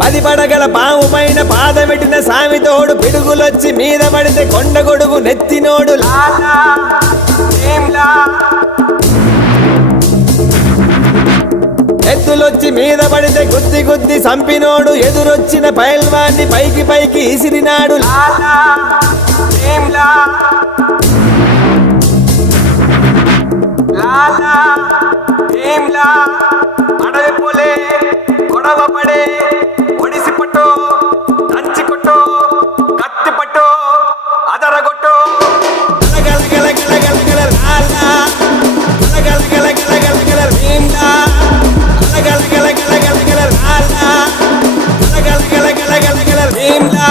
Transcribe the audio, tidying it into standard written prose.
పది పడగల పాము పైన పాదమెట్టిన సామితోడు పిడుగులొచ్చి మీద పడితే కొండ గొడుగు నెత్తినోడు లాలా భీమ్లా. ఎద్దులొచ్చి మీద పడితే గుద్ది గుద్ది సంపినోడు ఎదురొచ్చిన పైల్వాన్ని పైకి పైకి ఇసిరినాడు లాలా భీమ్లా. లాలా భీమ్లా. అడవి పోలే గొడవ పడే ఒడిసి పట్టు దంచి కొట్టు కత్తి పట్టు అదరగొట్టు గల గల గల గల గల లాలా గల గల గల గల గల భీమ్లా. గల గల గల గల గల లాలా గల గల గల గల గల భీమ్లా.